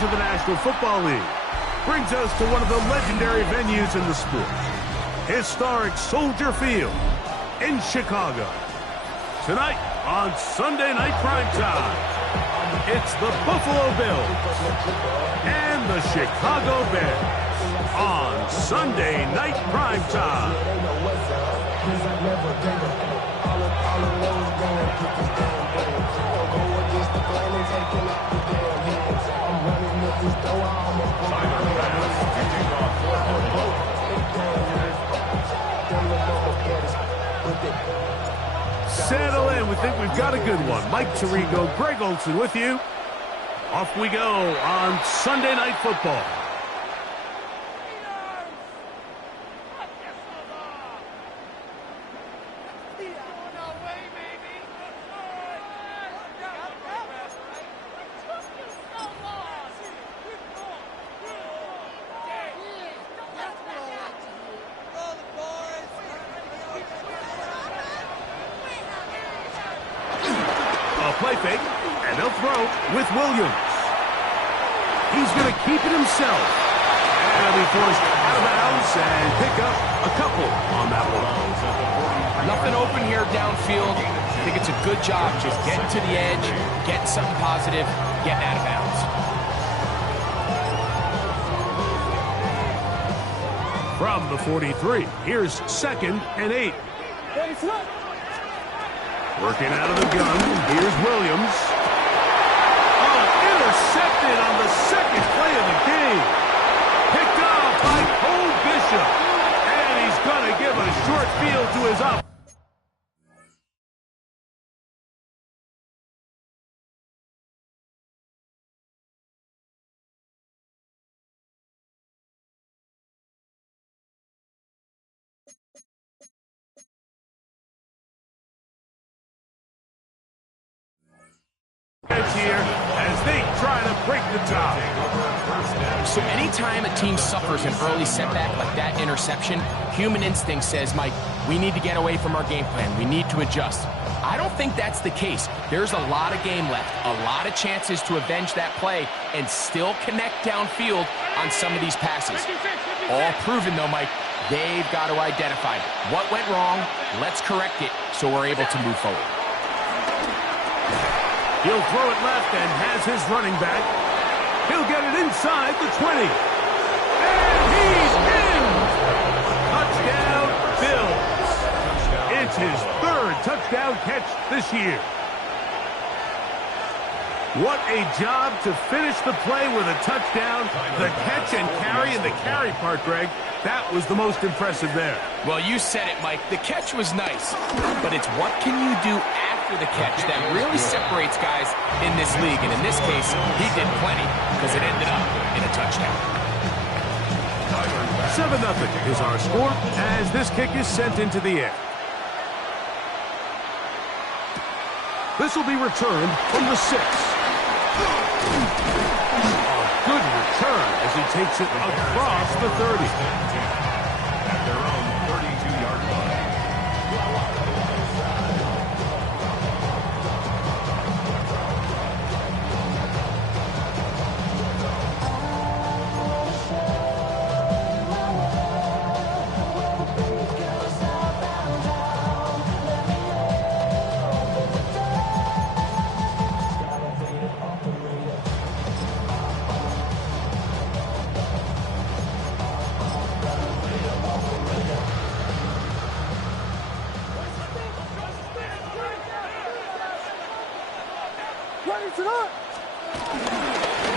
stage of the National Football League brings us to one of the legendary venues in the sport, historic Soldier Field in Chicago. Tonight on Sunday Night Primetime, it's the Buffalo Bills and the Chicago Bears on Sunday Night Primetime. Settle in. We think we've got a good one. Mike Tirico, Greg Olsen with you. Off we go on Sunday Night Football. Play fake, and they'll throw with Williams. He's going to keep it himself. And he'll be forced out of bounds and pick up a couple on that one. Nothing open here downfield. I think it's a good job just getting to the edge, getting something positive, getting out of bounds. From the 43, here's 2nd and 8. Working out of the gun, here's Williams. Oh, intercepted on the second play of the game. Picked up by Cole Bishop. And he's going to give a short field to his up. Here as they try to break the tie. So anytime a team suffers an early setback like that interception, human instinct says, Mike, we need to get away from our game plan. We need to adjust. I don't think that's the case. There's a lot of game left, a lot of chances to avenge that play and still connect downfield on some of these passes. All proven, though, Mike, they've got to identify what went wrong, let's correct it so we're able to move forward. He'll throw it left and has his running back. He'll get it inside the 20. And he's in! Touchdown, Bills. It's his 3rd touchdown catch this year. What a job to finish the play with a touchdown. The catch and carry, and the carry part, Greg, that was the most impressive there. Well, you said it, Mike. The catch was nice, but it's what can you do after the catch that really separates guys in this league. And in this case, he did plenty because it ended up in a touchdown. 7-0 is our score as this kick is sent into the air. This will be returned from the 6. A good return as he takes it across the 30. At their own 32-yard line.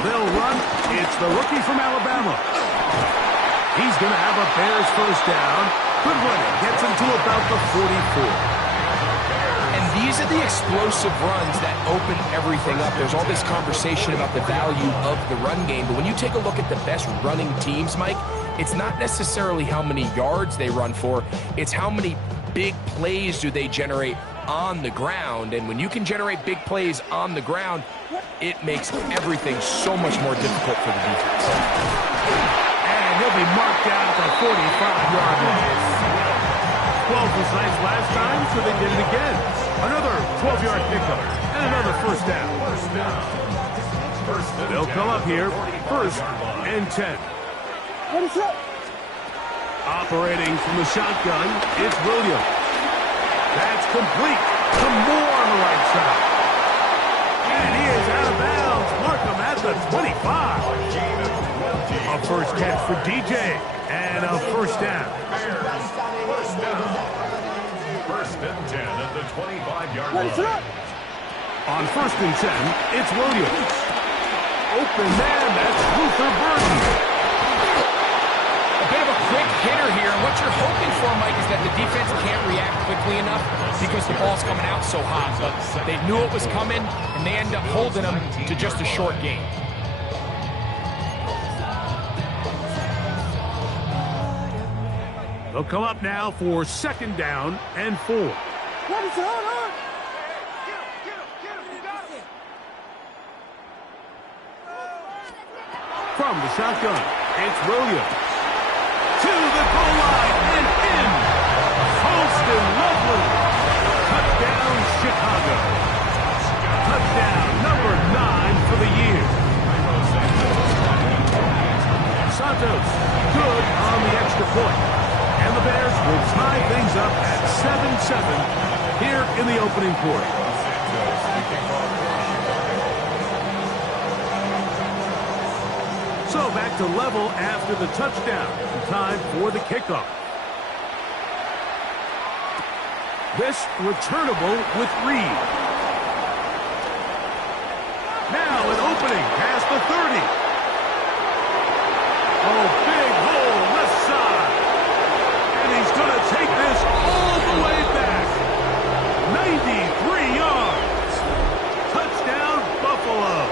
They'll run. It's the rookie from Alabama. He's going to have a Bears first down. Good running. Gets him to about the 44. And these are the explosive runs that open everything up. There's all this conversation about the value of the run game, but when you take a look at the best running teams, Mike, it's not necessarily how many yards they run for, it's how many big plays do they generate on the ground. And when you can generate big plays on the ground, it makes everything so much more difficult for the defense. And he'll be marked down at the 45-yard line. 12 was nice last time, so they did it again. Another 12-yard pickup and another first down. They'll come up here, first and 10. Operating from the shotgun, it's Williams. That's complete to Moore on the right side. And he is out of bounds. Markham at the 25. A first catch for DJ and a first down. First and 10 at the 25-yard line. On first and 10, it's Williams. Open man, that's Luther Burden. A bit of a quick hitter here. What you're hoping for, Mike, is that the defense can't react quickly enough because the ball's coming out so hot. But they knew it was coming, and they end up holding them to just a short gain. They'll come up now for second down and 4. From the shotgun, it's Williams. To the goal line and in. Holston Lovely. Touchdown, Chicago. Touchdown number 9 for the year. Santos, good on the extra point. And the Bears will tie things up at 7-7 here in the opening quarter. So back to level after the touchdown. Time for the kickoff. This returnable with Reed. Now an opening past the 30. Oh, big hole left side. And he's going to take this all the way back. 93 yards. Touchdown, Buffalo.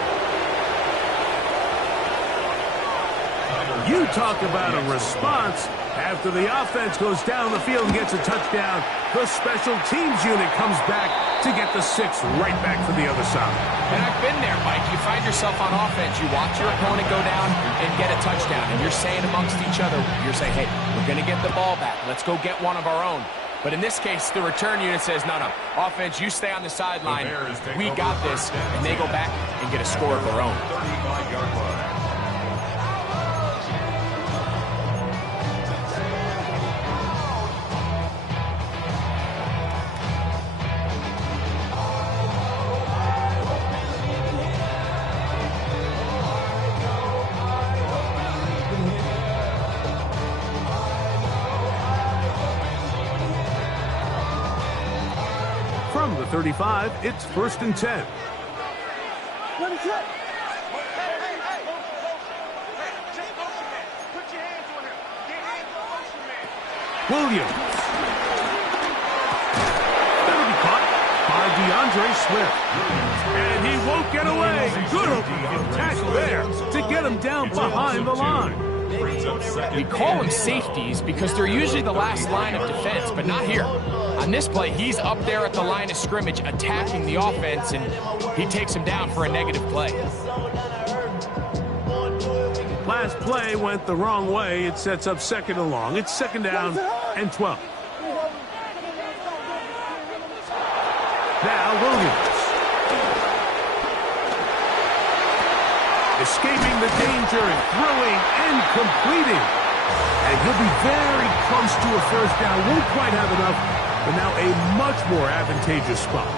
You talk about a response. After the offense goes down the field and gets a touchdown, the special teams unit comes back to get the 6 right back for the other side. And I've been there, Mike. You find yourself on offense. You watch your opponent go down and get a touchdown. And you're saying amongst each other, you're saying, hey, we're going to get the ball back. Let's go get one of our own. But in this case, the return unit says, no, no. Offense, you stay on the sideline. We got this. And they go back and get a score of their own. 35-yard line. From the 35, it's first and 10. Williams. That'll be caught by DeAndre Swift. And he won't get away. Good open tackle there to get him down behind the line. We call them safeties because they're usually the last line of defense, but not here. On this play, he's up there at the line of scrimmage attacking the offense, and he takes him down for a negative play. Last play went the wrong way. It sets up second and long. It's second down and 12. Now Williams. Escaping the danger and throwing and completing. And he'll be very close to a first down. Won't quite have enough, but now a much more advantageous spot.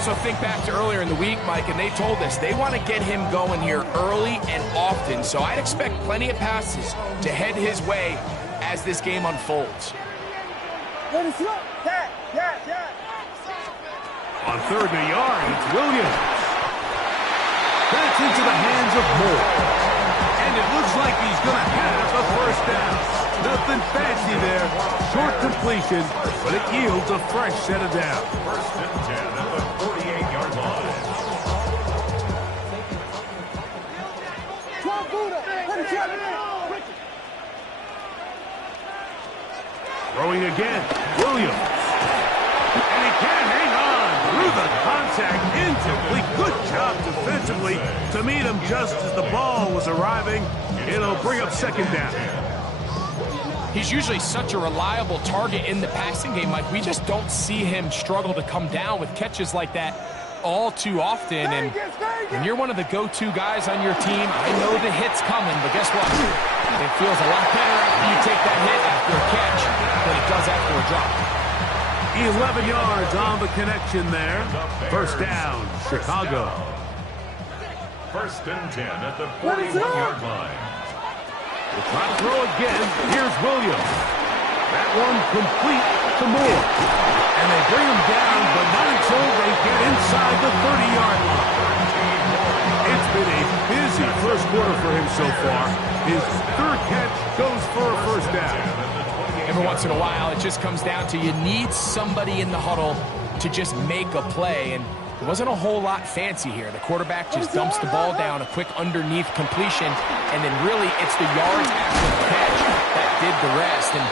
So think back to earlier in the week, Mike, and they told us they want to get him going here early and often. So I'd expect plenty of passes to head his way as this game unfolds. On third and a yard, it's Williams. That's into the hands of Moore. And it looks like he's going to have a first down. Nothing fancy there. Short completion, but it yields a fresh set of downs. First and 10 at the 48-yard line. Throwing again, Williams. And he can't hang on through the contact, incomplete. Good job defensively to meet him just as the ball was arriving. It'll bring up second down. He's usually such a reliable target in the passing game, Mike. We just don't see him struggle to come down with catches like that all too often, and when you're one of the go-to guys on your team, I know the hit's coming, but guess what? It feels a lot better after you take that hit after a catch than it does after a drop. 11 yards on the connection there. First down, Chicago. First and 10 at the 41-yard line. We'll try to throw again. Here's Williams. That one complete to Moore. And they bring him down, but not until they get inside the 30-yard line. It's been a busy first quarter for him so far. His third catch goes for a first down. Every once in a while, it just comes down to you need somebody in the huddle to just make a play, and it wasn't a whole lot fancy here. The quarterback just dumps the ball down, a quick underneath completion, and then really it's the yards after the catch that did the rest, and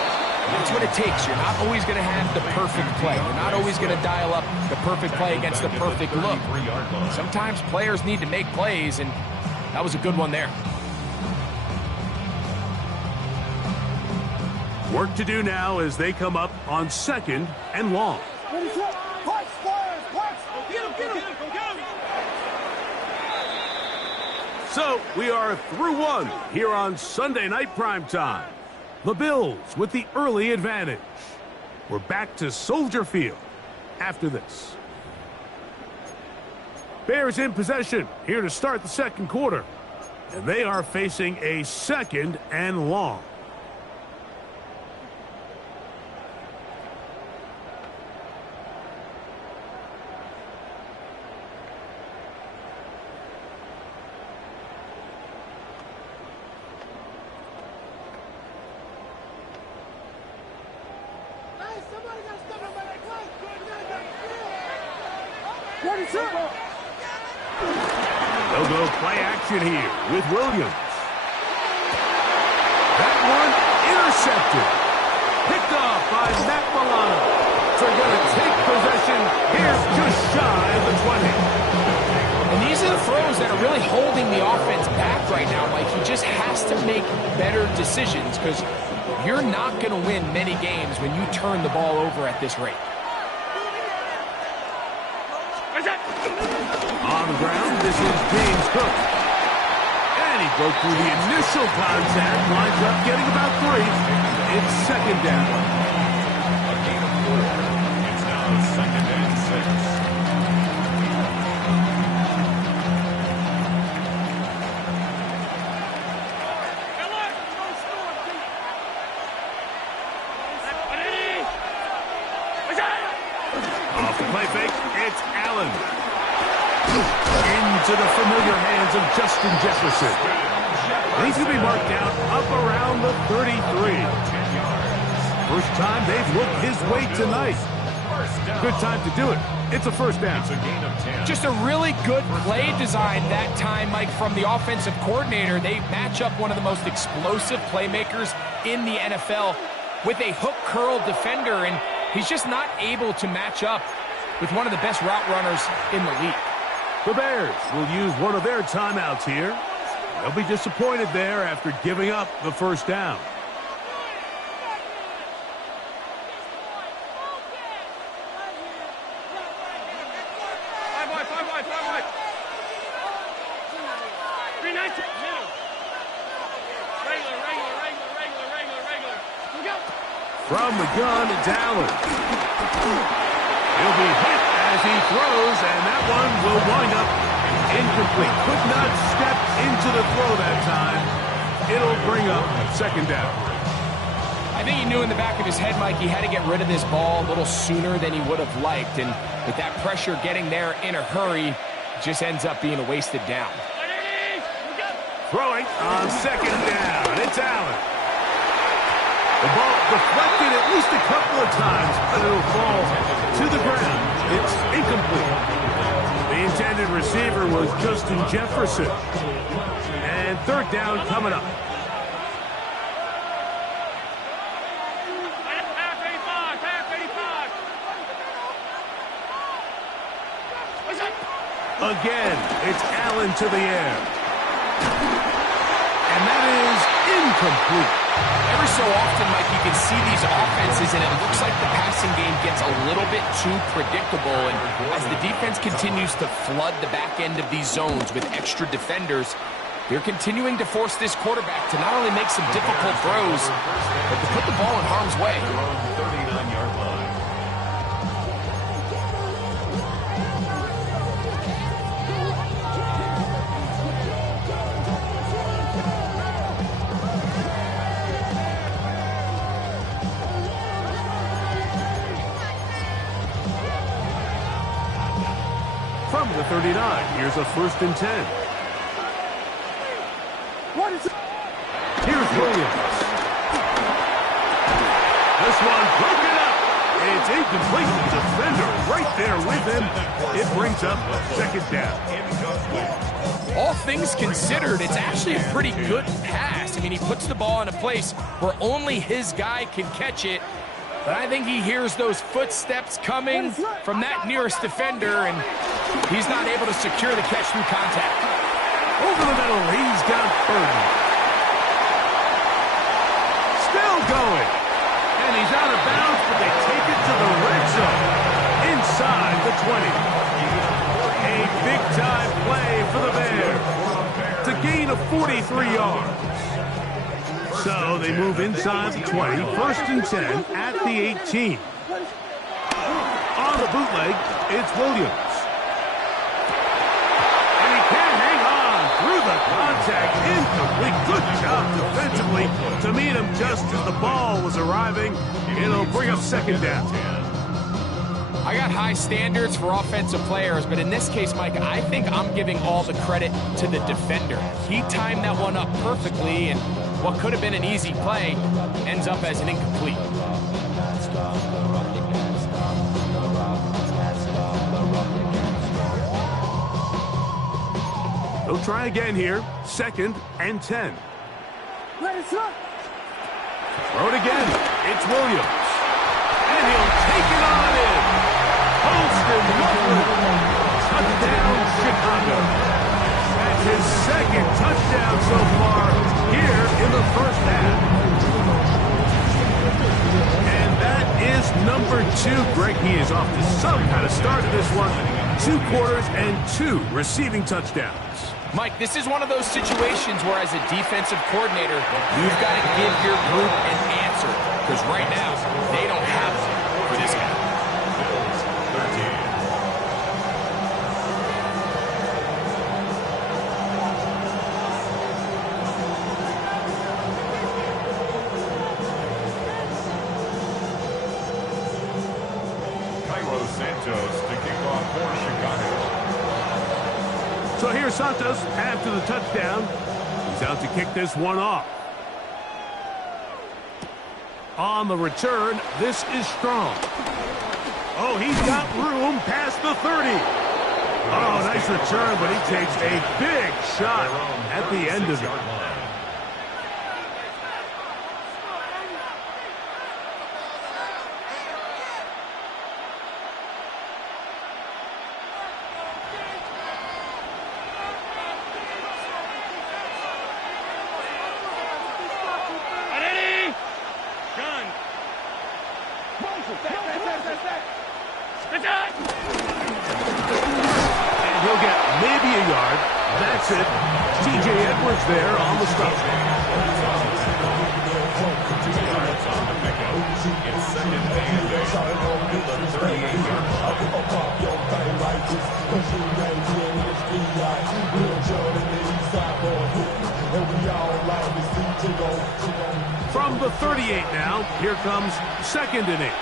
that's what it takes. You're not always going to have the perfect play. You're not always going to dial up the perfect play against the perfect look. Sometimes players need to make plays, and that was a good one there. Work to do now as they come up on second and long. So we are through one here on Sunday Night Primetime. The Bills with the early advantage. We're back to Soldier Field after this. Bears in possession here to start the second quarter. And they are facing a second and long. They'll go play action here with Williams. That one intercepted. Picked off by Matt Milano. So they're going to take possession here just shy of the 20. And these are the throws that are really holding the offense back right now. Like, he just has to make better decisions because you're not going to win many games when you turn the ball over at this rate. On the ground, this is James Cook. And he broke through the initial contact, lines up getting about 3. It's second down. A gain of 4. It's now second and 6. Off the play fake, it's Allen. Into the familiar hands of Justin Jefferson. And he's going to be marked down up around the 33. First time they've looked his way tonight. Good time to do it. It's a first down. Just a really good play design that time, Mike, from the offensive coordinator. They match up one of the most explosive playmakers in the NFL with a hook curl defender, and he's just not able to match up with one of the best route runners in the league. The Bears will use one of their timeouts here. They'll be disappointed there after giving up the first down. From the gun, it's Allen. He'll be hit as he throws, and that one will wind up incomplete. Could not step into the throw that time. It'll bring up second down. I think he knew in the back of his head, Mike, he had to get rid of this ball a little sooner than he would have liked. And with that pressure getting there in a hurry, it just ends up being a wasted down. Throwing on second down. It's Allen. The ball deflected at least a couple of times, but it'll fall to the ground. It's incomplete. The intended receiver was Justin Jefferson. And third down coming up. Again, it's Allen to the air. And that is incomplete. Every so often, Mike, you can see these offenses, and it looks like the passing game gets a little bit too predictable. And as the defense continues to flood the back end of these zones with extra defenders, they're continuing to force this quarterback to not only make some difficult throws, but to put the ball in harm's way. 39-yard line. From the 39, here's a 1st and 10. What is it? Here's Williams. This one broken up. It's incomplete. The defender right there with him. It brings up 2nd down. All things considered, it's actually a pretty good pass. I mean, he puts the ball in a place where only his guy can catch it. But I think he hears those footsteps coming from that nearest defender, and he's not able to secure the catch through contact. Over the middle, he's got Burton. Still going. And he's out of bounds, but they take it to the red zone. Inside the 20. A big-time play for the Bears to gain of 43 yards. So they move inside the 20, 1st and 10 at the 18. On the bootleg, it's Williams. And he can't hang on through the contact. Incomplete. Good job defensively to meet him just as the ball was arriving. It'll bring up 2nd down. I got high standards for offensive players, but in this case, Mike, I think I'm giving all the credit to the defender. He timed that one up perfectly, and what could have been an easy play ends up as an incomplete. They'll try again here. 2nd and 10. Let it slip. Throw it again. It's Williams. And he'll take it on in. Holston Loveland. Touchdown, Chicago. That's his 2nd touchdown so far here in the 1st half. And that is number 2. Greg, he is off to some kind of start to this one. 2 quarters and 2 receiving touchdowns. Mike, this is one of those situations where as a defensive coordinator, you've got to give your group an answer. Because right now, they don't have one for this guy. Cairo Santos to kick off for Chicago. So here's Santos after the touchdown. He's out to kick this one off. On the return, this is Strong. Oh, he's got room past the 30. Oh, nice return, but he takes a big shot at the end of it. And he'll get maybe a yard. That's it. T.J. Edwards there on the stop. It's 2nd and 38. From the 38 now, here comes 2nd and 8.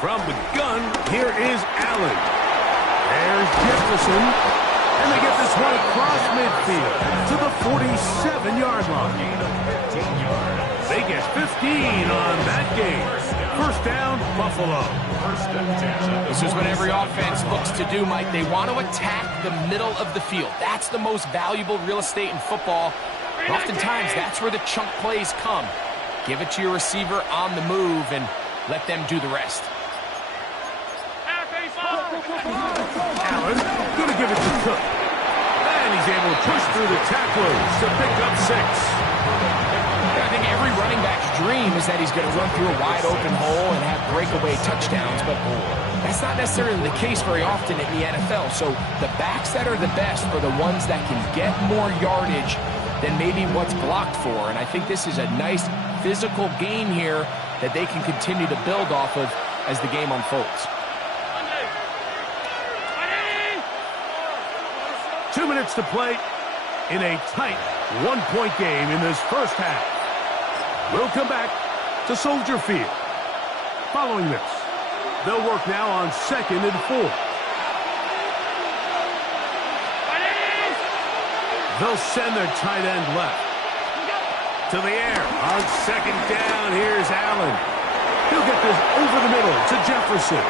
From the gun, here is Allen. There's Jefferson. And they get this one across midfield to the 47-yard line. They get 15 on that game. 1st down, Buffalo. This is what every offense looks to do, Mike. They want to attack the middle of the field. That's the most valuable real estate in football. And oftentimes, that's where the chunk plays come. Give it to your receiver on the move and let them do the rest. Allen gonna give it to Cook. And he's able to push through the tacklers to pick up 6. I think every running back's dream is that he's going to run through a wide open hole and have breakaway touchdowns, but that's not necessarily the case very often in the NFL. So the backs that are the best are the ones that can get more yardage than maybe what's blocked for. And I think this is a nice physical game here that they can continue to build off of as the game unfolds. 2 minutes to play in a tight one-point game in this first half. We'll come back to Soldier Field. Following this, they'll work now on 2nd and 4. They'll send their tight end left. To the air on 2nd down. Here's Allen. He'll get this over the middle to Jefferson.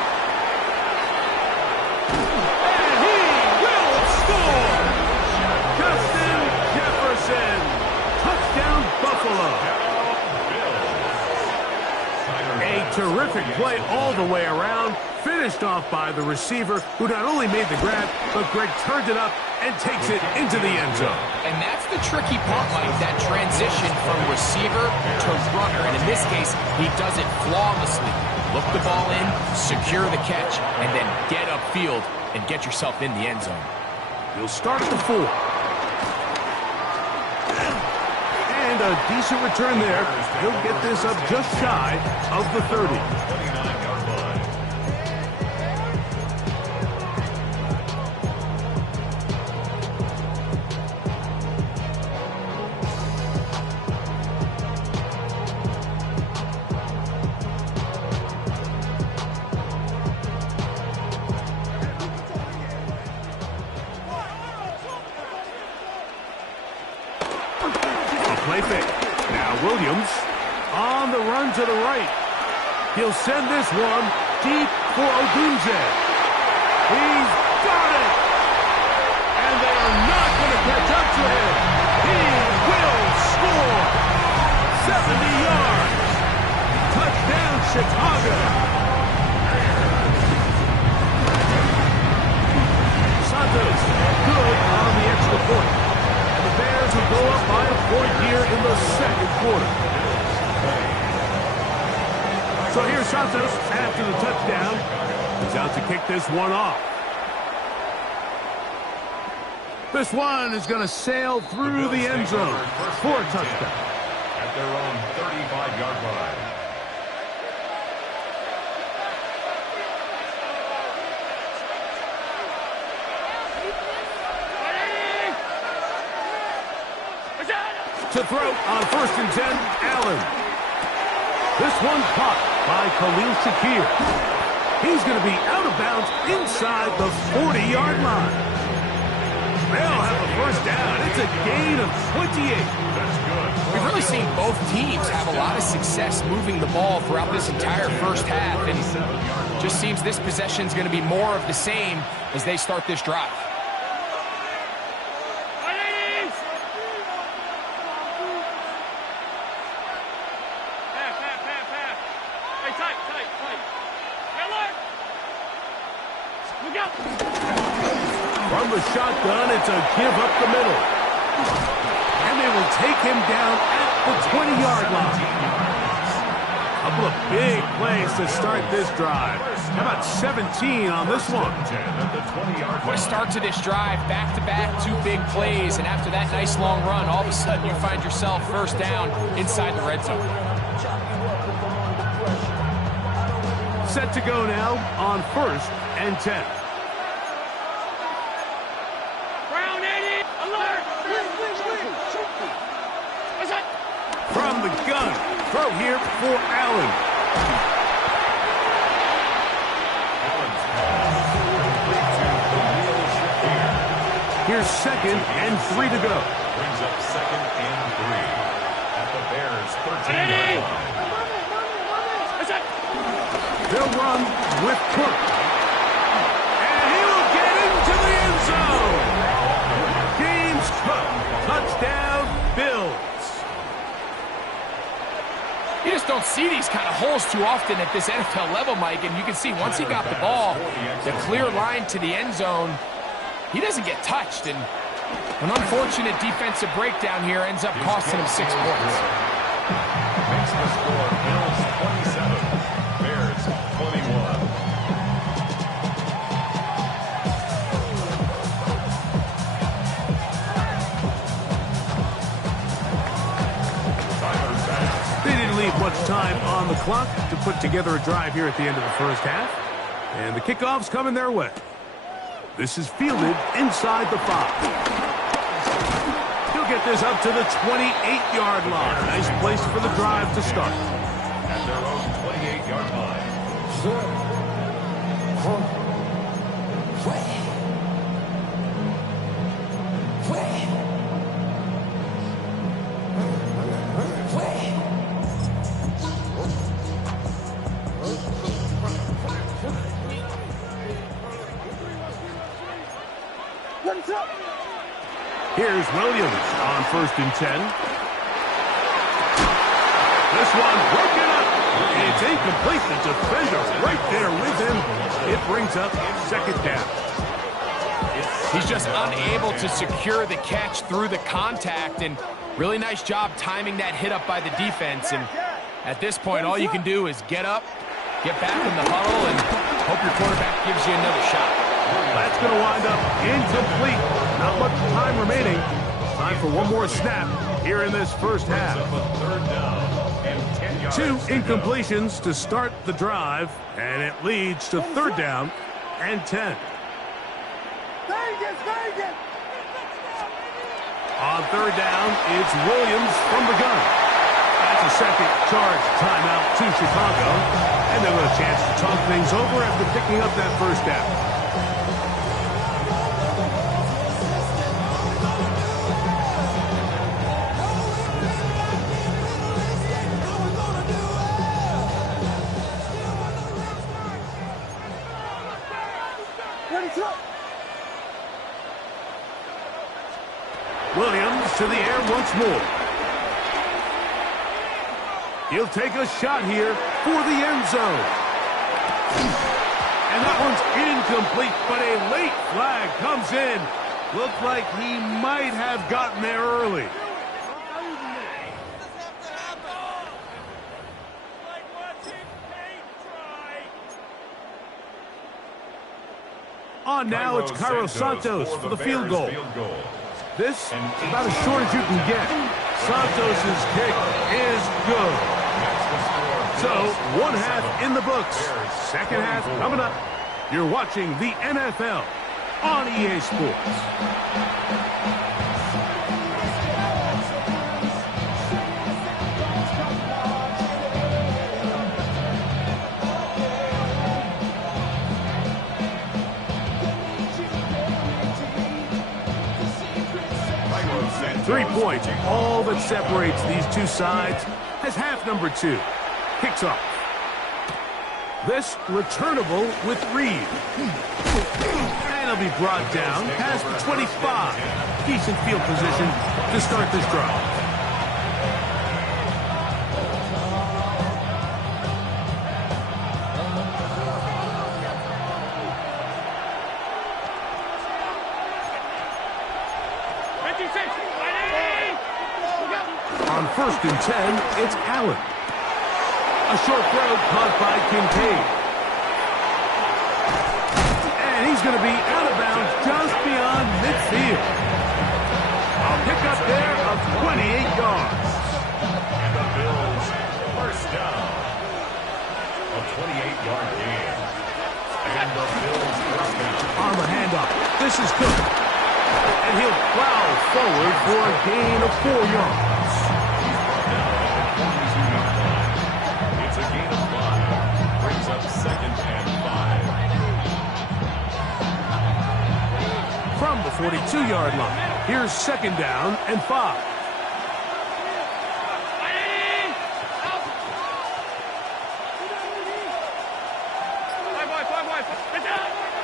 And he will score! Justin Jefferson. Touchdown, Buffalo. A terrific play all the way around. Finished off by the receiver, who not only made the grab, but Greg turned it up and takes it into the end zone. And that's the tricky part, Mike, that transition from receiver to runner. And in this case, he does it flawlessly. Look the ball in, secure the catch, and then get upfield and get yourself in the end zone. He'll start at the 4. And a decent return there. He'll get this up just shy of the 30. 29-yard line. Play fake. Now Williams on the run to the right. He'll send this one deep for Odunze. He's got it! And they are not going to catch up to him. He will score! 70 yards! Touchdown, Chicago! Santos good on the extra point. And the Bears will go up by a point here in the 2nd quarter. So here's Santos after the touchdown. He's out to kick this one off. This one is going to sail through the end zone for a touchdown. At their own 35-yard line. To throw on 1st and 10, Allen. This one caught by Khalil Shakir. He's going to be out of bounds inside the 40-yard line. They'll have a first down. It's a gain of 28. That's good. We've really seen both teams have a lot of success moving the ball throughout this entire first half, and it just seems this possession is going to be more of the same as they start this drive. From the shotgun, it's a give up the middle. And they will take him down at the 20-yard line. A couple of big plays to start this drive. How about 17 on this one? What a start to this drive. Back-to-back, 2 big plays. And after that nice long run, all of a sudden you find yourself first down inside the red zone. Set to go now on 1st and 10. From the gun, throw here for Allen. Here's 2nd and 3 to go. Brings up 2nd and 3 at the Bears' 13-yard line. They'll run with Cook. And he will get into the end zone. James Cook, touchdown, Bills. You just just don't see these kind of holes too often at this NFL level, Mike. And you can see once he got the ball, the clear line to the end zone, he doesn't get touched. And an unfortunate defensive breakdown here ends up costing him 6 points. Makes the score Bills 27, Bears 21. They didn't leave much time on the clock to put together a drive here at the end of the first half. And the kickoff's coming their way. This is fielded inside the 5. He'll get this up to the 28-yard line. Nice place for the drive to start. At their own 28-yard line. Let's go. Here's Williams on 1st and 10. This one broken up. It's incomplete. The defender right there with him. It brings up 2nd down. He's just unable to secure the catch through the contact, and really nice job timing that hit up by the defense. And at this point, all you can do is get up, get back in the huddle, and hope your quarterback gives you another shot. That's going to wind up incomplete. Not much time remaining. Time for one more snap here in this first half. 2 incompletions to start the drive, and it leads to 3rd down and 10. On 3rd down, it's Williams from the gun. That's a second charge timeout to Chicago, and they'll have a chance to talk things over after picking up that first down. Williams to the air once more. He'll take a shot here for the end zone. And that one's incomplete, but a late flag comes in. Looks like he might have gotten there early. On now, it's Cairo Santos for the field goal. This is about as short as you can get. Santos' kick is good. So, 1 half in the books. 2nd half coming up. You're watching the NFL on EA Sports. Three points, all that separates these two sides, as half number 2 kicks off. This returnable with Reed. And he'll be brought down past the 25. Decent field position to start this drive. On 1st and 10, it's Allen. A short throw caught by Kincaid. And he's going to be out of bounds just beyond midfield. A pickup there of 28 yards. And the Bills first down. A 28-yard gain. And the Bills first down. On the handoff, this is Cook. And he'll plow forward for a gain of 4 yards. It's a gain of 5. Brings up 2nd and 5. From the 42-yard line, here's 2nd down and 5.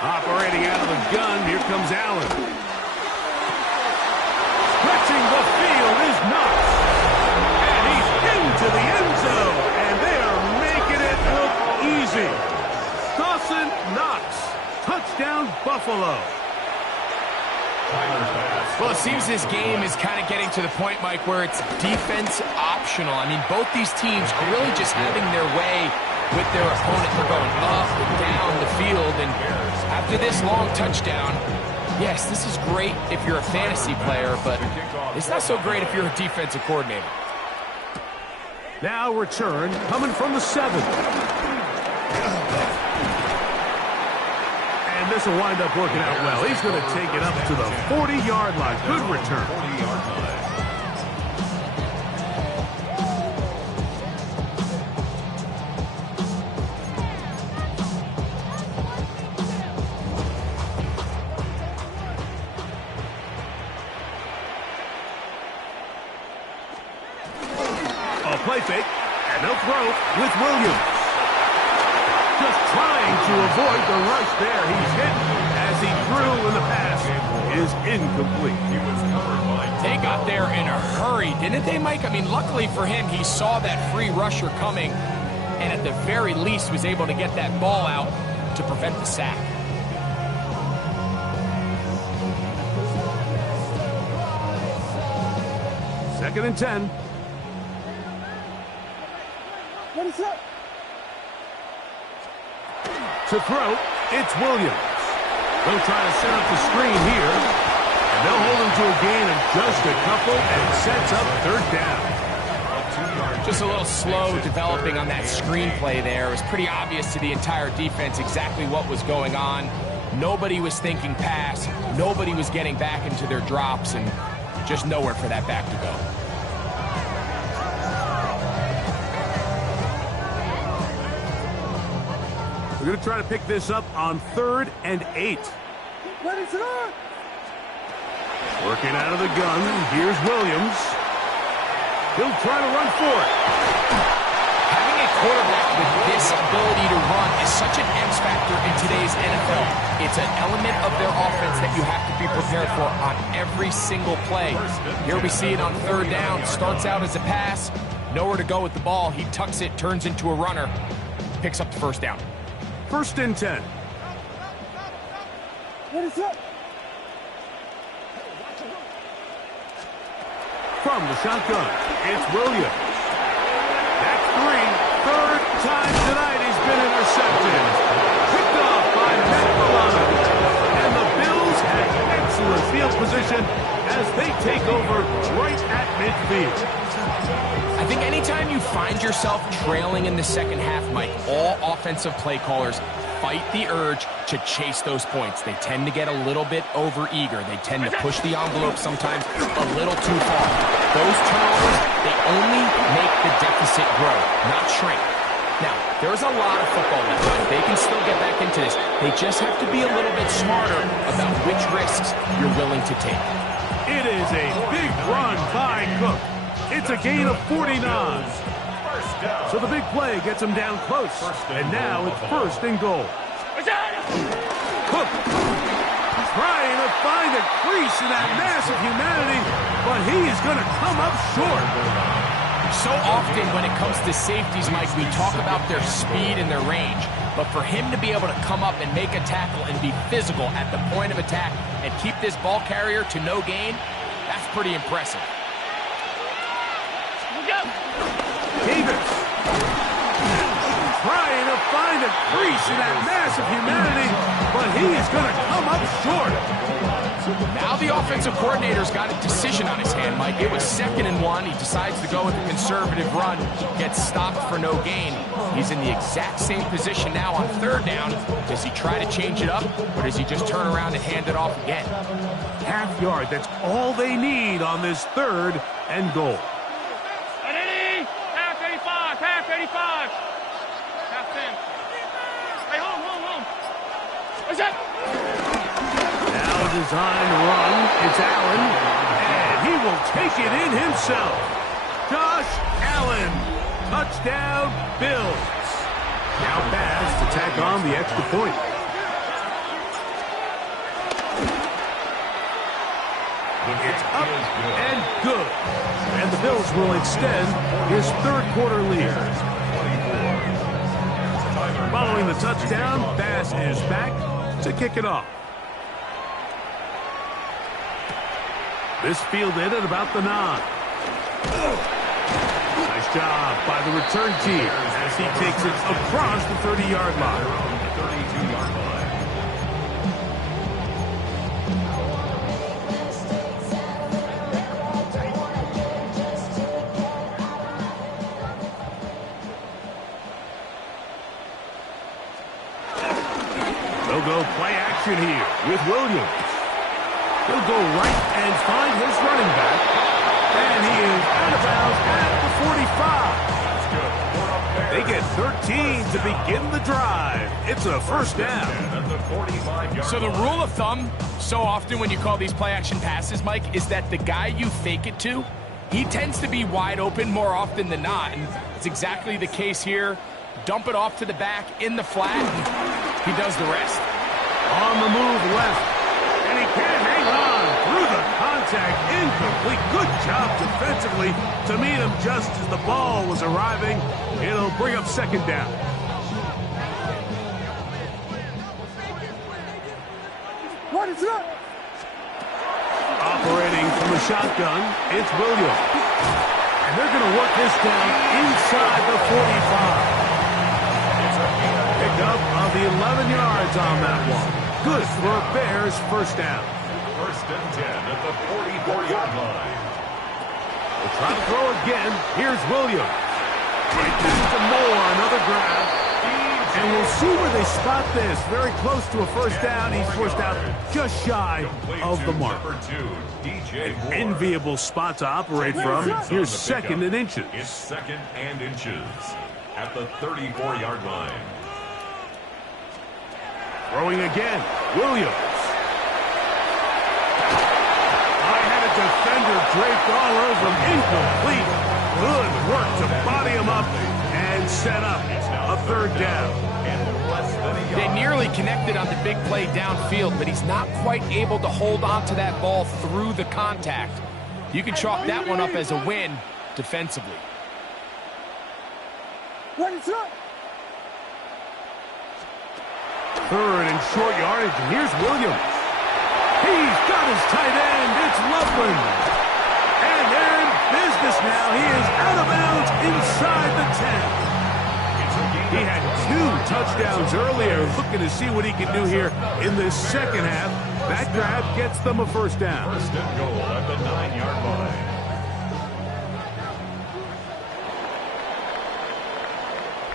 Operating out of the gun, here comes Allen. Stretching the field is Knox. And he's into the end zone. And safety. Dawson Knox. Touchdown, Buffalo. Well, it seems this game is kind of getting to the point, Mike, where it's defense optional. I mean, both these teams are really just having their way with their opponent. They're going up and down the field, and after this long touchdown, yes, this is great if you're a fantasy player, but it's not so great if you're a defensive coordinator. Now return coming from the 7. And this will wind up working out well. He's going to take it up to the 40-yard line. Good return. 40-yard line. A play fake, and they'll throw with Williams. Just trying to avoid the rush there. He's hit as he threw, and the pass is incomplete. He was covered by... They got there in a hurry, didn't they, Mike? I mean, luckily for him, he saw that free rusher coming, and at the very least was able to get that ball out to prevent the sack. Second and 10. Ready, set. To throw, it's Williams. They'll try to set up the screen here, and they'll hold him to a gain of just a couple, and sets up third down. Just a little slow developing on that screenplay there. It was pretty obvious to the entire defense exactly what was going on. Nobody was thinking pass. Nobody was getting back into their drops, and just nowhere for that back to go. We're going to try to pick this up on 3rd and 8. Ready, set. Working out of the gun, here's Williams. He'll try to run for it. Having a quarterback with this ability to run is such an X factor in today's NFL. It's an element of their offense that you have to be prepared for on every single play. Here we see it on 3rd down. Starts out as a pass. Nowhere to go with the ball. He tucks it, turns into a runner. Picks up the 1st down. 1st and 10. Ready, set. From the shotgun, it's Williams. That's 3. 3rd time tonight he's been intercepted. Picked off by Matt Milano. And the Bills have excellent field position as they take over right at midfield. I think anytime you find yourself trailing in the second half, Mike, all offensive play callers fight the urge to chase those points. They tend to get a little bit over-eager. They tend to push the envelope sometimes a little too far. Those turnovers, they only make the deficit grow, not shrink. Now, there's a lot of football left. They can still get back into this. They just have to be a little bit smarter about which risks you're willing to take. It is a big run by Cook. It's a gain of 49. So the big play gets him down close. And now it's 1st and goal. Cook trying to find a crease in that mass of humanity, but he is going to come up short. So often when it comes to safeties, Mike, we talk about their speed and their range. But for him to be able to come up and make a tackle and be physical at the point of attack and keep this ball carrier to no gain, that's pretty impressive. Davis trying to find a crease in that mass of humanity, but he is going to come up short. Now the offensive coordinator's got a decision on his hand, Mike. It was 2nd and 1. He decides to go with a conservative run, gets stopped for no gain. He's in the exact same position now on 3rd down. Does he try to change it up, or does he just turn around and hand it off again? Half yard, that's all they need on this 3rd and goal. Half 85. Half 10. Hey, home. What's that? Now a design run. It's Allen. And he will take it in himself. Josh Allen. Touchdown, Bills. Now Bass to tack on the extra point. It's up and good. And the Bills will extend his 3rd quarter lead. Following the touchdown, Bass is back to kick it off. This fielded at about the 9. Nice job by the return team as he takes it across the 30-yard line. 32-yard line. They'll go play action here with Williams. He'll go right and find his running back. And he is out of bounds at the 45. They get 13 to begin the drive. It's a first down. So the rule of thumb, so often when you call these play-action passes, Mike, is that the guy you fake it to, he tends to be wide open more often than not. And it's exactly the case here. Dump it off to the back in the flat, and he does the rest. On the move left, and he can't hang on through the contact. Incomplete. Good job defensively to meet him just as the ball was arriving. It'll bring up second down. What is up? Operating from the shotgun, it's Williams. And they're going to work this down inside the 45. Pick up of the 11 yards on that one. Good for a Bears first down. First and 10 at the 44-yard line. They'll try to throw again. Here's Williams. Right back to Moore, another grab. And we'll see where they spot this. Very close to a first down. He's forced out just shy of the mark. An enviable spot to operate from. Here's second and inches. It's second and inches at the 34-yard line. Throwing again, Williams. I had a defender draped all over him, incomplete. Good work to body him up and set up a third down. They nearly connected on the big play downfield, but he's not quite able to hold on to that ball through the contact. You can chalk that one up as a win defensively. What is up? Third and short yardage, and here's Williams. He's got his tight end. It's Loveland. And they're in business now. He is out of bounds inside the 10. He had 2 touchdowns earlier. Looking to see what he can do here in the second half. That grab gets them a first down. First and goal at the 9-yard line.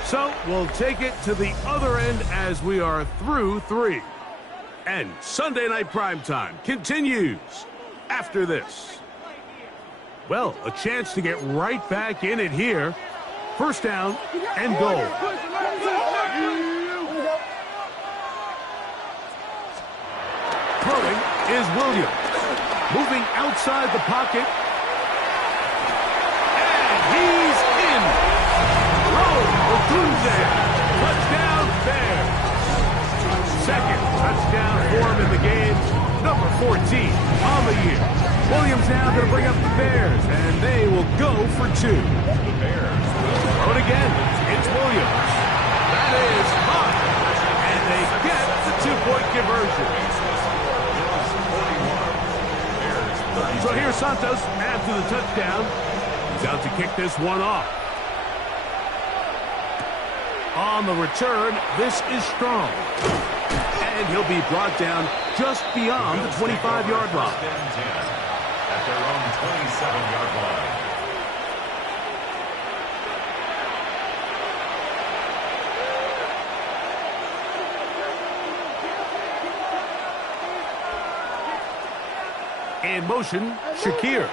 So we'll take it to the other end as we are through 3. And Sunday Night Primetime continues after this. Well, a chance to get right back in it here. First down and goal. Throwing is Williams. Moving outside the pocket. And he's in. Touchdown Bears. Second touchdown for him in the game. Number 14 on the year. Williams now going to bring up the Bears, and they will go for 2. The Bears. Throw it again. It's Williams. That is high. And they get the 2-point conversion. So here's Santos after the touchdown. He's out to kick this one off. On the return, this is Strong. And he'll be brought down just beyond the 25-yard line. At their own 27-yard line. In motion, Shakir.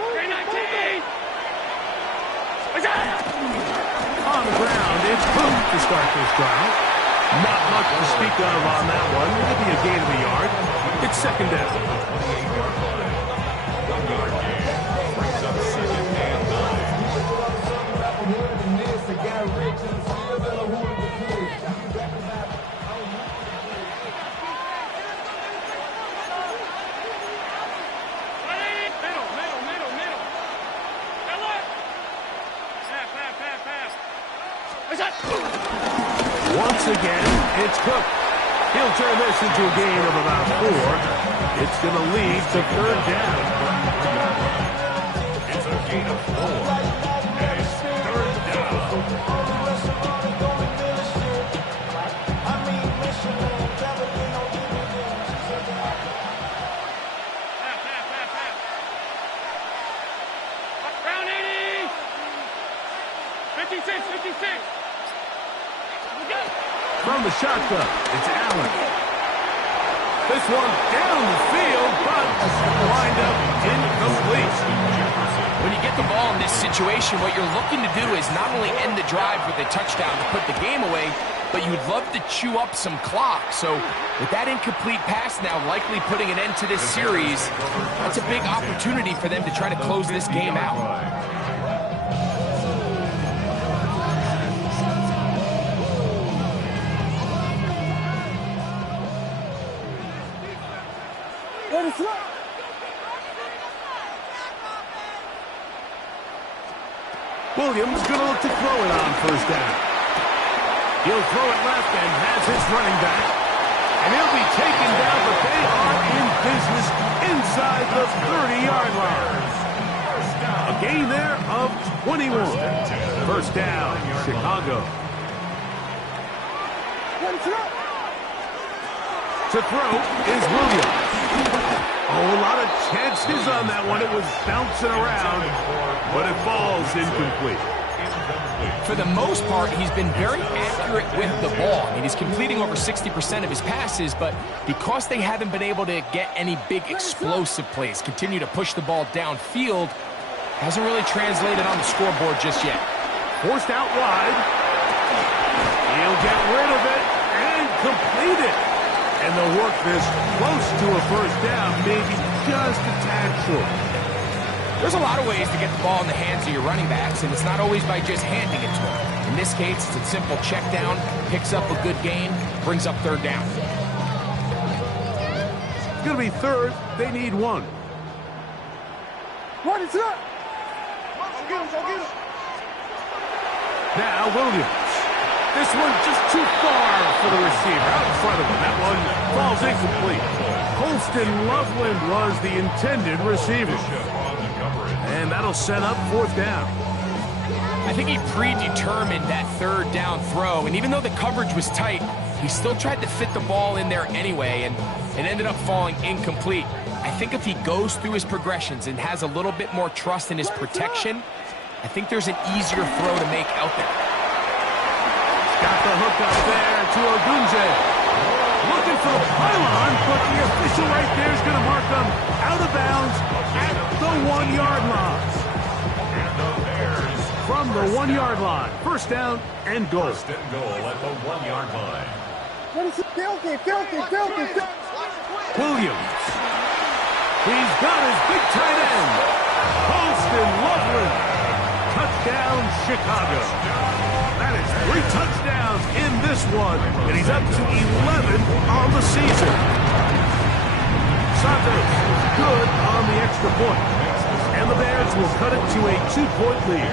On the ground, it's Booth to start this drive. Not much to speak of on that one. Maybe a gain of a yard. It's second down. 28-yard line. 1-yard gain. Brings up second and 1 Once again, it's Cook. He'll turn this into a gain of about 4. It's going to lead to third down. It's a gain of 4. And it's third down. Round 80. 56, 56. From the shotgun, it's Allen. This one down the field, but wind up incomplete. When you get the ball in this situation, what you're looking to do is not only end the drive with a touchdown to put the game away, but you'd love to chew up some clock. So with that incomplete pass now likely putting an end to this series, that's a big opportunity for them to try to close this game out. Williams going to look to throw it on first down. He'll throw it left and has his running back. And he'll be taken down, but they are in business inside the 30-yard line. A gain there of 21. First down, Chicago. To throw is Williams. Oh, a lot of chances on that one. It was bouncing around, but it falls incomplete. For the most part, he's been very accurate with the ball. I mean, he's completing over 60% of his passes, but because they haven't been able to get any big explosive plays, continue to push the ball downfield, hasn't really translated on the scoreboard just yet. Forced out wide. He'll get rid of it and complete it. And they'll work this close to a first down, maybe just a tad short. There's a lot of ways to get the ball in the hands of your running backs, and it's not always by just handing it to them. In this case, it's a simple check down, picks up a good gain, brings up third down. It's going to be third. They need 1. What is up? Now Williams. This one just too far for the receiver. Out in front of him. That one falls incomplete. Colston Loveland was the intended receiver. And that'll set up fourth down. I think he predetermined that third down throw, and even though the coverage was tight, he still tried to fit the ball in there anyway, and it ended up falling incomplete. I think if he goes through his progressions and has a little bit more trust in his protection, I think there's an easier throw to make out there. Got the hook up there to Ogunje. Looking for the pylon, but the official right there is going to mark them out of bounds at the 1-yard line. From the 1-yard line, first down and goal. First and goal at the 1-yard line. Filthy. Williams. He's got his big tight end. Colston Loveland. Touchdown, Chicago. That is 3 touchdowns in this one, and he's up to 11 on the season. Santos good on the extra point, and the Bears will cut it to a 2-point lead.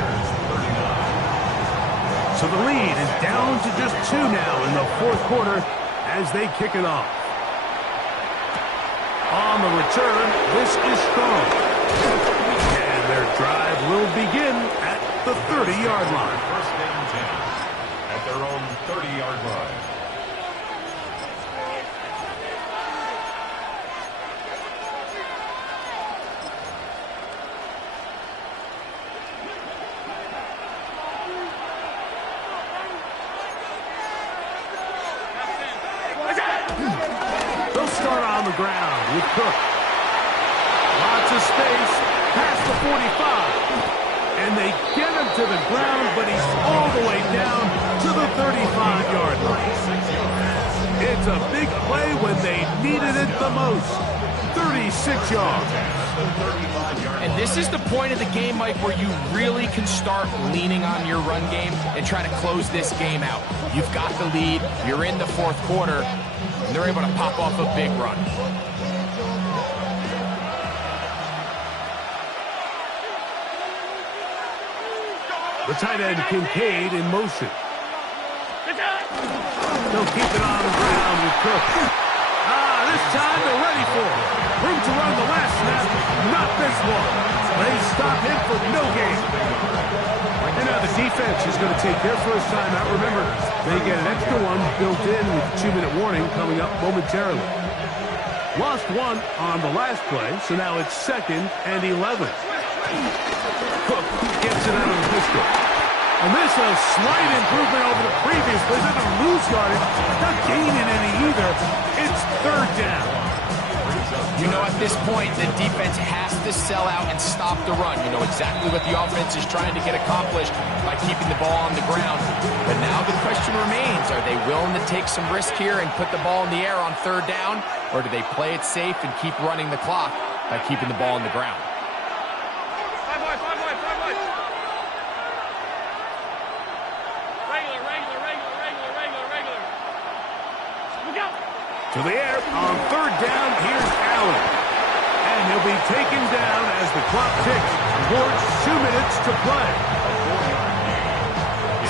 So the lead is down to just 2 now in the fourth quarter as they kick it off. On the return, this is strong. And their drive will begin at the 30-yard line. First and 10 at their own 30-yard line. They'll start on the ground with Cook. Lots of space past the 45. And they get him to the ground, but he's all the way down to the 35-yard line. It's a big play when they needed it the most. 36 yards. And this is the point of the game, Mike, where you really can start leaning on your run game and try to close this game out. You've got the lead, you're in the fourth quarter, and they're able to pop off a big run. The tight end Kincaid in motion. They'll keep it on the ground with Cook. This time they're ready for it. Room to run the last snap. Not this one. They stop him for no gain. And now the defense is going to take their first time out. Remember, they get an extra one built in with a 2-minute warning coming up momentarily. Lost one on the last play, so now it's 2nd and 11. Cook gets it out of the pistol. And this is a slight improvement over the previous play. They're going to lose yardage, not gaining any either. It's 3rd down. You know, at this point, the defense has to sell out and stop the run. You know exactly what the offense is trying to get accomplished by keeping the ball on the ground. But now the question remains, are they willing to take some risk here and put the ball in the air on 3rd down? Or do they play it safe and keep running the clock by keeping the ball on the ground? To the air on 3rd down, here's Allen. And he'll be taken down as the clock ticks towards 2 minutes to play.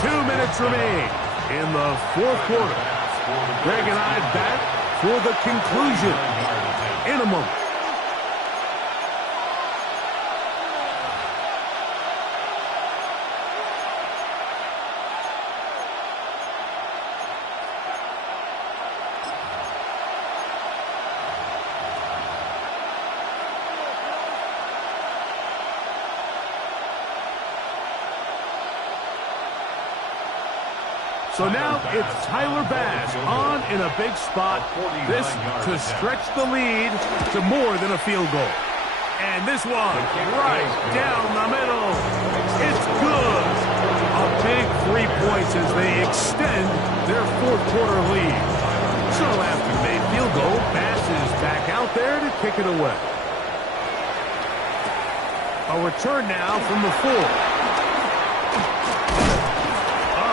2 minutes remain in the 4th quarter. Greg and I back for the conclusion in a moment. So now it's Tyler Bass on in a big spot. This to stretch the lead to more than a field goal. And this one right down the middle. It's good. A big 3 points as they extend their 4th quarter lead. So after the made field goal, Bass is back out there to kick it away. A return now from the 4.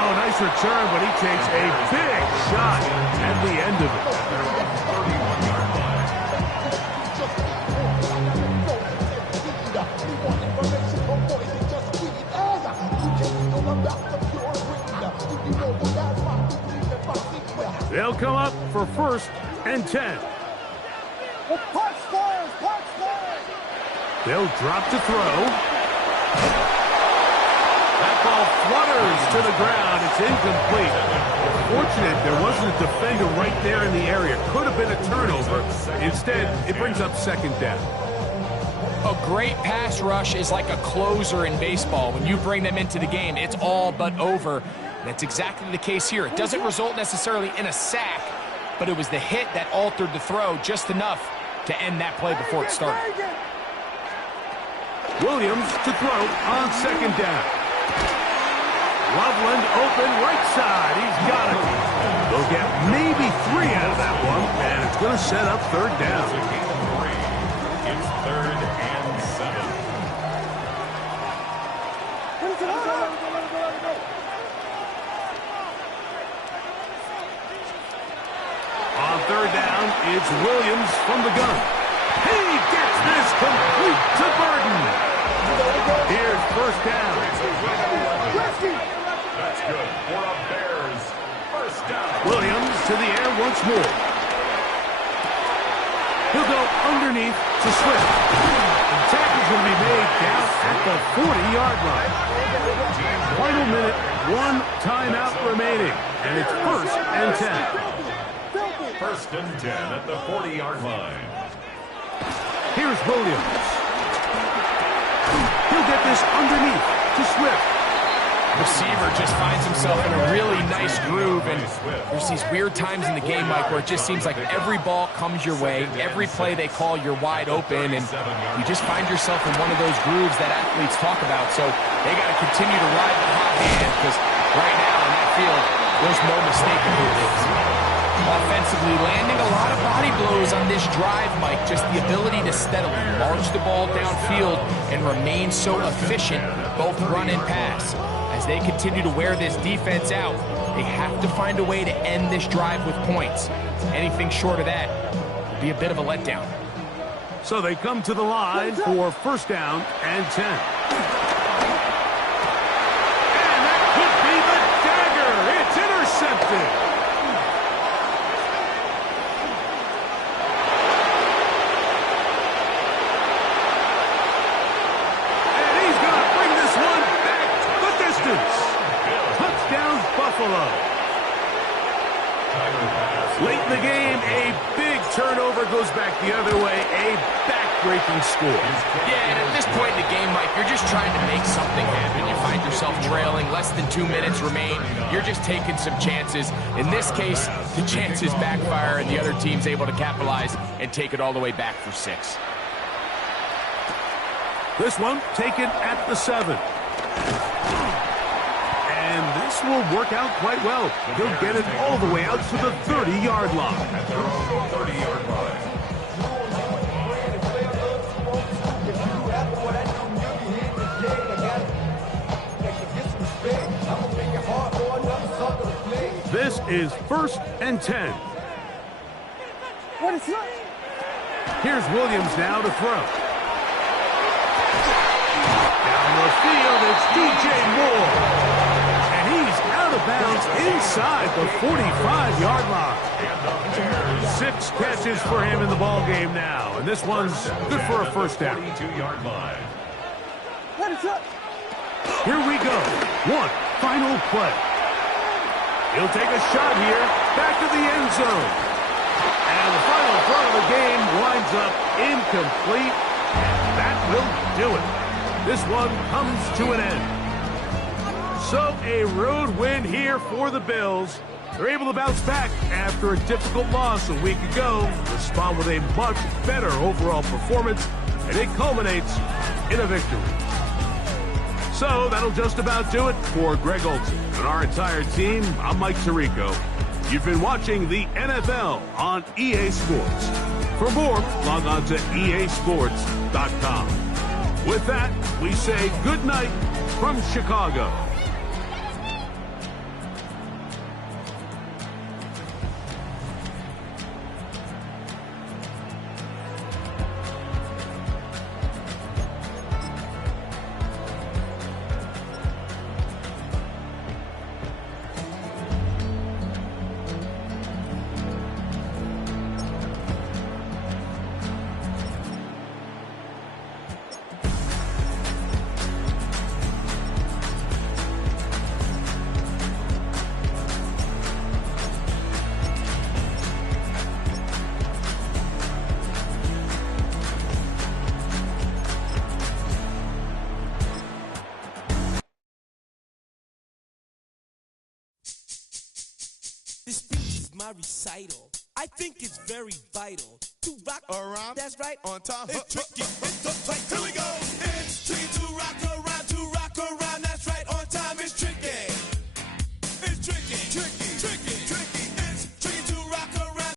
Nice return, but he takes a big shot at the end of it. They'll come up for 1st and 10. They'll drop to throw. That ball flutters to the ground. It's incomplete. Fortunate there wasn't a defender right there in the area. Could have been a turnover. Instead, it brings up 2nd down. A great pass rush is like a closer in baseball. When you bring them into the game, it's all but over. That's exactly the case here. It doesn't result necessarily in a sack, but it was the hit that altered the throw just enough to end that play before it started. Williams to throw on 2nd down. Loveland open right side. He's got it. They'll get maybe 3 out of that one, and it's going to set up 3rd down. It's 3rd and 7. On 3rd down, it's Williams from the gun. He gets this complete to Burden. Here's 1st down. That's good for a Bears 1st down. Williams to the air once more. He'll go underneath to Swift. The tackle's going to be made down at the 40-yard line. Final minute, 1 timeout remaining, and it's 1st and 10. 1st and 10 at the 40-yard line. Here's Williams. He'll get this underneath to Swift. Receiver just finds himself in a really nice groove, and there's these weird times in the game, Mike, where it just seems like every ball comes your way, every play they call, you're wide open, and you just find yourself in one of those grooves that athletes talk about. So they got to continue to ride the hot hand, because right now in that field, there's no mistaking who it is. Offensively, landing a lot of body blows on this drive, Mike. Just the ability to steadily march the ball downfield and remain so efficient, both run and pass. As they continue to wear this defense out, they have to find a way to end this drive with points. Anything short of that would be a bit of a letdown. So they come to the line for 1st down and 10. And that could be the dagger. It's intercepted. the game. A big turnover goes back the other way. A back-breaking score. Yeah, and at this point in the game, Mike, you're just trying to make something happen. You find yourself trailing, less than 2 minutes remain. You're just taking some chances. In this case, the chances backfire, and the other team's able to capitalize and take it all the way back for 6. This one taken at the 7. And this will work out quite well. He'll get it all the way out to the 30-yard line. At their own 30-yard line. This is 1st and 10. What is that? Here's Williams now to throw. Down the field, it's DJ Moore. And he's out of bounds inside the 45-yard line. 6 catches for him in the ball game now. And this one's good for a first down. 42-yard line. What is that? Here we go. One final play. He'll take a shot here. Back to the end zone. And the final throw of the game winds up incomplete. And that will do it. This one comes to an end. So a road win here for the Bills. They're able to bounce back after a difficult loss a week ago. Respond with a much better overall performance. And it culminates in a victory. So that'll just about do it for Greg Olsen and our entire team. I'm Mike Tirico. You've been watching the NFL on EA Sports. For more, log on to easports.com. With that, we say good night from Chicago. This speech is my recital. I think it's very vital to rock around. That's right. On time. It's tricky. It's so tight. Here we go.